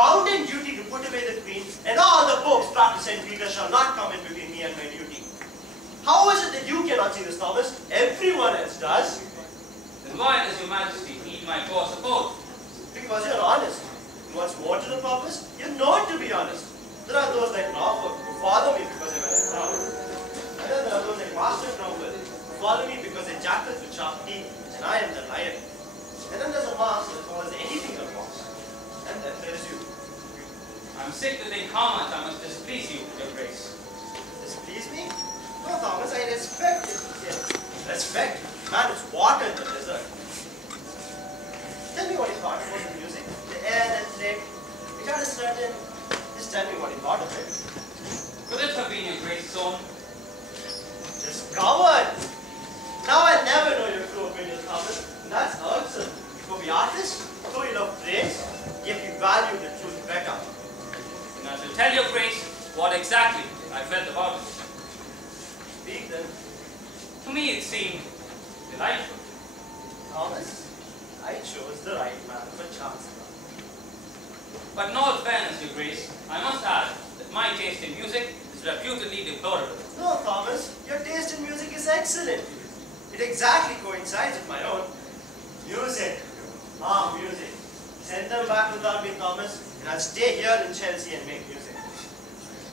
bounden duty to put away the Queen, and all the popes brought to St. Peter shall not come in between me and my duty. How is it that you cannot see this, Thomas? Everyone else does. Then why does your Majesty heed my course of oath? Because you're honest. And what's more to the purpose, you're known to be honest. There are those like Norfolk who follow me because I wear a crown. And then there are those like Master Cromwell who follow me because they jackals with sharp teeth, and I am the lion. And then there's a master that follows anything at once. And then there is you. I'm sick to think how much I must displease you, Your Grace. Displease me? No, Thomas, I respect it. Yes. Respect? Man, it's water in the desert. Tell me what you thought about the music, the air that played. It had a certain... Just tell me what you thought of it. Could it have been Your Grace's own? Discovered! Now I'll never know your true opinion, Thomas. And that's irksome. For the artist, though you love praise, yet you value the truth better. And I shall tell Your Grace what exactly I felt about it. Speak then. To me it seemed delightful. Thomas, I chose the right man for Chancellor. But in all fairness, Your Grace, I must add that my taste in music is reputedly deplorable. No, Thomas, your taste in music is excellent. It exactly coincides with my own. Music. Ah, music. Send them back without me, Thomas, and I'll stay here in Chelsea and make music.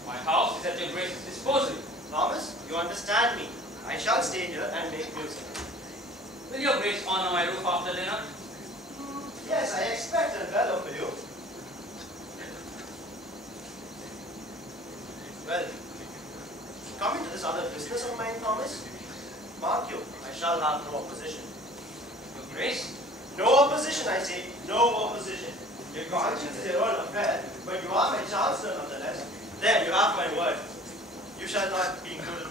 My house is at Your Grace's disposal. Thomas, you understand me. I shall stay here and make music. Will Your Grace honor my roof after dinner? Yes, I expect and well of you. Well, coming to this other business of mine, Thomas, mark you, I shall have no opposition. Your Grace? No opposition, I say, no opposition. Your conscience is your own affair, but you are my chancellor nonetheless. There, you have my word. You shall not be included,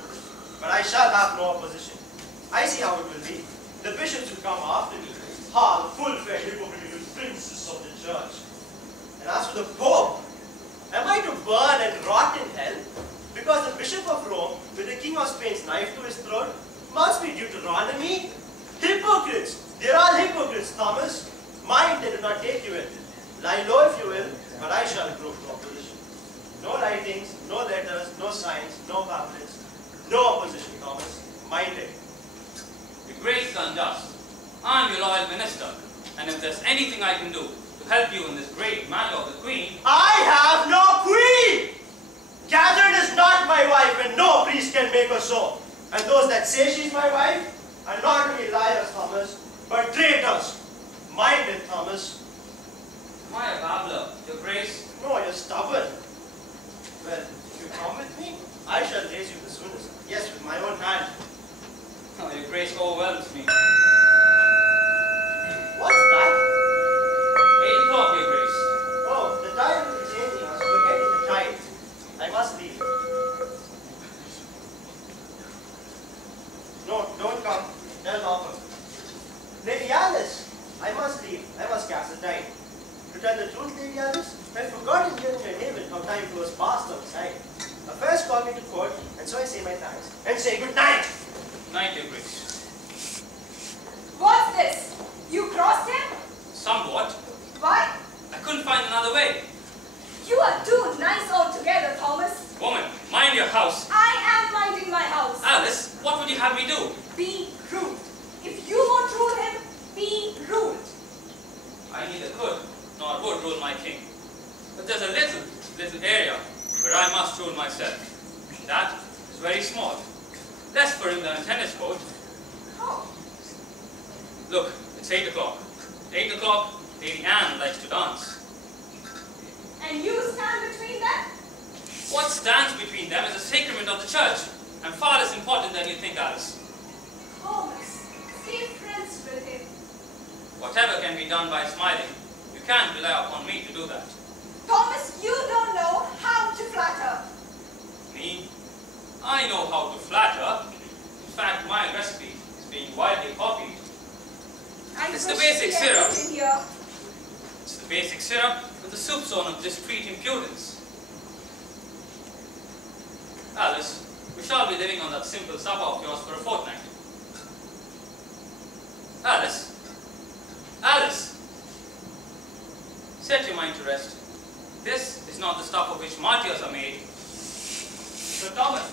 but I shall have no opposition. I see how it will be. The bishops who come after me, the full-fed hypocritical princes of the church. And as for the Pope, am I to burn and rot in hell? Because the Bishop of Rome, with the King of Spain's knife to his throat, must be Deuteronomy? Hypocrites! They're all hypocrites, Thomas. Mind they do not take you in. Lie low if you will, but I shall prove to opposition. No writings, no letters, no signs, no pamphlets, no opposition, Thomas. Mind it. Your Grace is unjust. I am your loyal minister, and if there's anything I can do to help you in this great matter of the Queen... I have no queen! Catherine is not my wife, and no priest can make her so. And those that say she's my wife are not only liars, Thomas, but traitors. Mind it, Thomas. Am I a babbler, Your Grace? No, you're stubborn. Well, if you come with me, I shall raise you the soonest. Yes, with my own hand. Oh, Your Grace overwhelms me. What's that? 8 o'clock, Your Grace. Oh, the tide will be changing. I was forgetting the tide. I must leave. No, don't come. Tell Norfolk. Lady Alice, I must leave. I must cast the tide. To tell the truth, Lady Alice, I've forgotten hearing your name and how time goes past outside. Affairs call me to court, and so I say my thanks. And say good night! Night, Your Grace. What's this? You crossed him? Somewhat. Why? I couldn't find another way. You are too nice altogether, Thomas. Woman, mind your house. I am minding my house. Alice, what would you have me do? Be rude. If you won't rule him, be ruled. I neither could nor would rule my king. But there's a little area where I must rule myself. That is very small. Less for him than a tennis court. Oh. Look, it's 8 o'clock. 8 o'clock, Lady Anne likes to dance. And you stand between them? What stands between them is the sacrament of the church, and far less important than you think, Alice. Thomas, stay friends with him. Whatever can be done by smiling, you can't rely upon me to do that. Thomas, you don't know how to flatter. Me? I know how to flatter. In fact, my recipe is being widely copied. It's the basic syrup. It's the basic syrup with the soupçon of discreet impudence. Alice, we shall be living on that simple supper of yours for a fortnight. Alice! Alice! Set your mind to rest. This is not the stuff of which martyrs are made. Sir Thomas.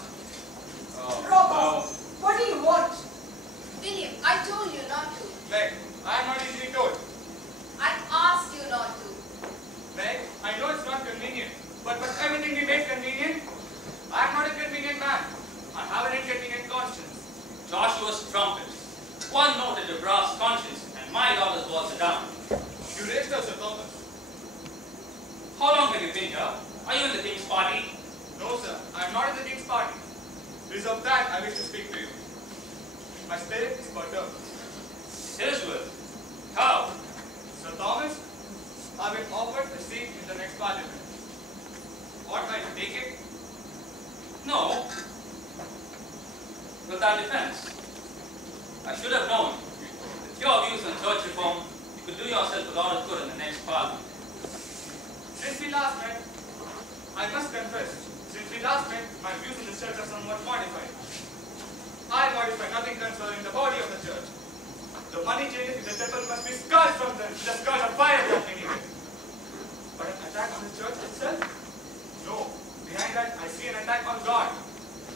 Robert, what do you want? William, I told you not to. Meg, I am not easily told. I asked you not to. Meg, I know it's not convenient, but must everything be made convenient? I am not a convenient man. I have an inconvenient conscience. Joshua's trumpet. One noted a brass conscience, and my dollars was down. You raised us, Sir Thomas. How long have you been here? Are you in the king's party? No, sir. I am not in the king's party. It is of that I wish to speak to you. My spirit is perturbed. Elizabeth. How? Sir Thomas, I have been offered a seat in the next parliament. Ought I to take it? No. Well, that depends. I should have known. With your views on church reform, you could do yourself a lot of good in the next parliament. Since we last met, I must confess, since we last met, my views on the church are somewhat modified. I modify nothing concerning the body of the church. The money changers in the temple must be scourged from them with the scourge of fire anyway. But an attack on the church itself? No. Behind that, I see an attack on God.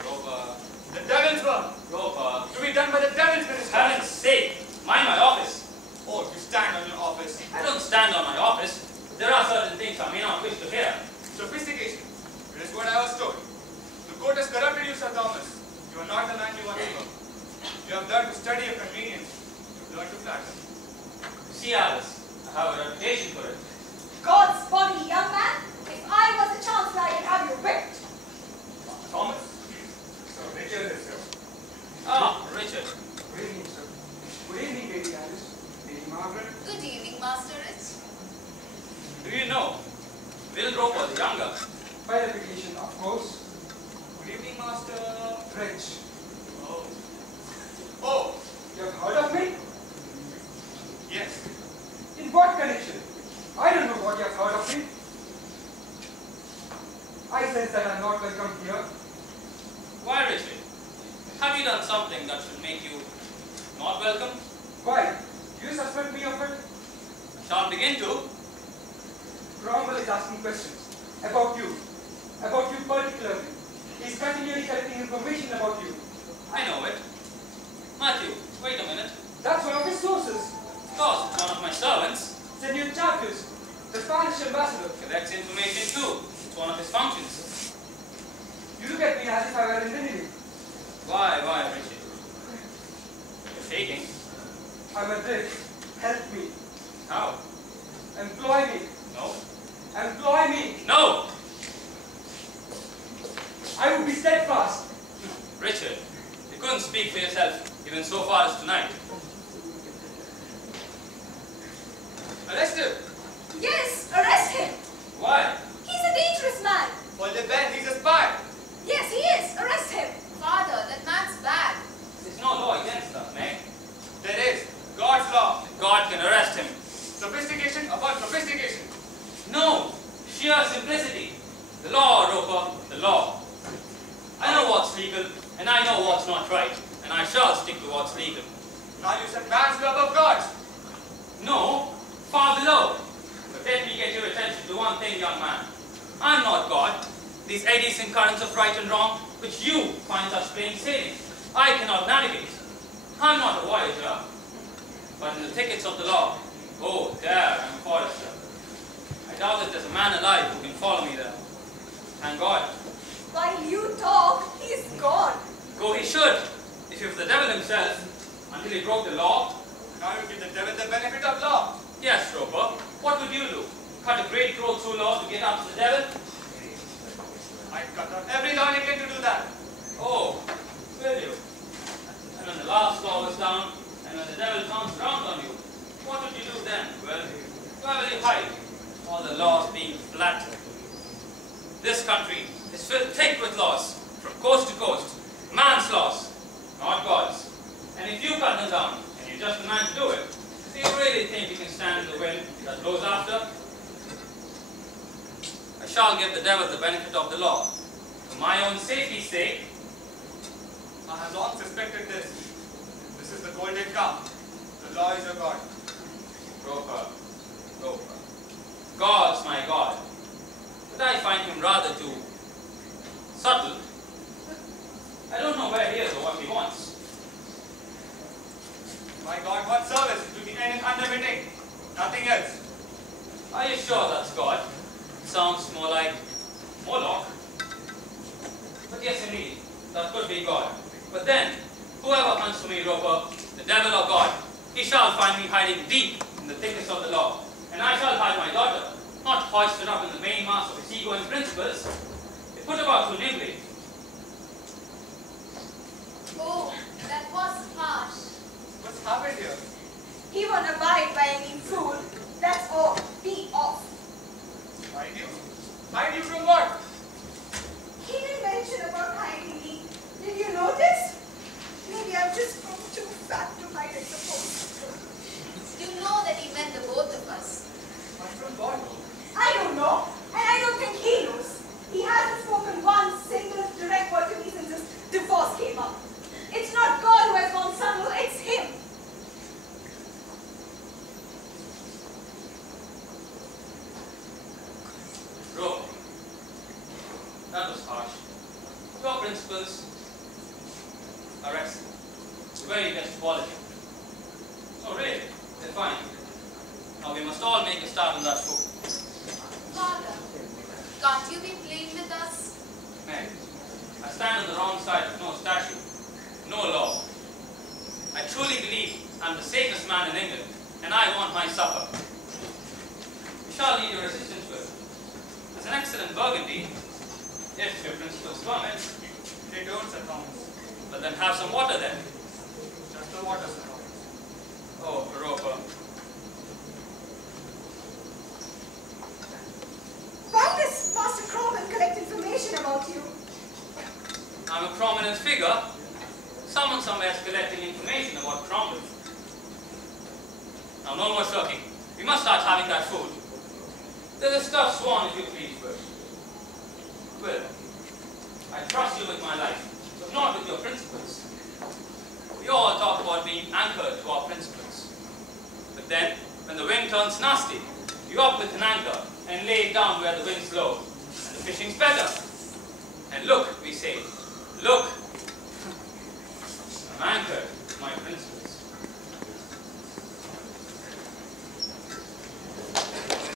Roper. The devil's work. Roper. To be done by the devil's minister. For heaven's sake, mind my office. Oh, you stand on your office. I don't stand on my office. There are certain things I may not wish to hear. Sophistication. It is what I was told. The court has corrupted you, Sir Thomas. You are not the man you want to be. You have learned to study your convenience. You have learned to flatter. See, Alice, I have a reputation for it. God's body, young man. If I was the chancellor, I'd have you whipped. Thomas. Sir Richard is here. Ah, Richard. Good evening, sir. Good evening, Lady Alice. Lady Margaret. Good evening, Master Rich. Do you know, Will Roper the younger? By reputation, of course. Good evening, Master. Rich. Oh. Oh, You have heard of me? yes. In what connection? I don't know what you have heard of me. I sense that I am not welcome here. Why, Richard? Have you done something that should make you not welcome? Why? Do you suspect me of it? I shan't begin to. Cromwell is asking questions about you particularly. He is continually collecting information about you. I know it. Matthew, wait a minute. That's one of his sources. Of course, it's one of my servants. Senor Charles, the Spanish ambassador. Collects information too. It's one of his functions. You look at me as if I were an enemy. Why, Richard? You're shaking. I'm adrift. Help me. How? Employ me. No. Employ me. No! I would be steadfast. Richard, you couldn't speak for yourself even so far as tonight. Arrest him. Yes, arrest him. Why? He's a dangerous man. For the Ben, he's a spy. Yes, he is. Arrest him. Father, that man's bad. There's no law against us, Meg. There is. God's law. God can arrest him. Sophistication upon sophistication. No! Sheer simplicity. The law, Roper, the law. I know what's legal, and I know what's not right, and I shall stick to what's legal. Now you set man's law above God's. No, far below. But let me get your attention to one thing, young man. I'm not God. These eddies and currents of right and wrong, which you find such plain sailing, I cannot navigate. I'm not a voyager. But in the thickets of the law, oh, there I'm a forester. I doubt that there's a man alive who can follow me there. Thank God. While you talk, he's gone. Go he should, if he was the devil himself, until he broke the law. Now you give the devil the benefit of law. Yes, Roper, what would you do? Cut a great throat through law to get up to the devil? I cut out every law in England to do that. Oh, will you? And when the last law was down, and when the devil comes round on you, what would you do then? Well, where will you hide? All the laws being flat. This country is filled thick with laws, from coast to coast. Man's laws, not God's. And if you cut them down, and you're just the man to do it, do you really think you can stand in the wind that blows after? I shall give the devil the benefit of the law. For my own safety's sake, I have long suspected this. This is the golden cup. The law is your God. Roper, Roper. God's my God. him rather too subtle. I don't know where he is or what he wants. My God wants service to the end unlimited. Nothing else. Are you sure that's God? It sounds more like Moloch. But yes, indeed, that could be God. But then, whoever hunts for me, Roper, the devil or God, he shall find me hiding deep in the thickest of the law. And I shall hide my daughter, not hoisted up in the main mast of its ego and principles. They put about too nimbly. Oh, that was harsh. What's happened here? He won't abide by any fool. That's all. Be off. Hide you? Hide you from what? He didn't mention about hiding me. Did you notice? Maybe I'm just too fat to hide, I suppose. You know that he meant the both of us. I'm from God. I don't know, and I don't think he knows. He hasn't spoken one single direct word to me since this divorce came up. It's not God who has gone subtle, it's him. Bro, that was harsh. Your principles are excellent. The very best quality. Oh really? They're fine. Now we must all make a start on that food. Father, can't you be plain with us? Meg, I stand on the wrong side of no statute, no law. I truly believe I'm the safest man in England, and I want my supper. We shall need your assistance with it. It's an excellent burgundy, if your principles permit. They don't, Sir Thomas. But then have some water then. Just the water, Sir Thomas. Oh, Roper. Why does Master Cromwell collect information about you? I'm a prominent figure. Someone somewhere is collecting information about Cromwell. Now, no more shirking. We must start having that food. There's a stuffed swan, if you please, first. Well, I trust you with my life, but not with your principles. We all talk about being anchored to our principles. But then, when the wind turns nasty, you up with an anchor and lay it down where the wind's low, and the fishing's better. And look, we say, look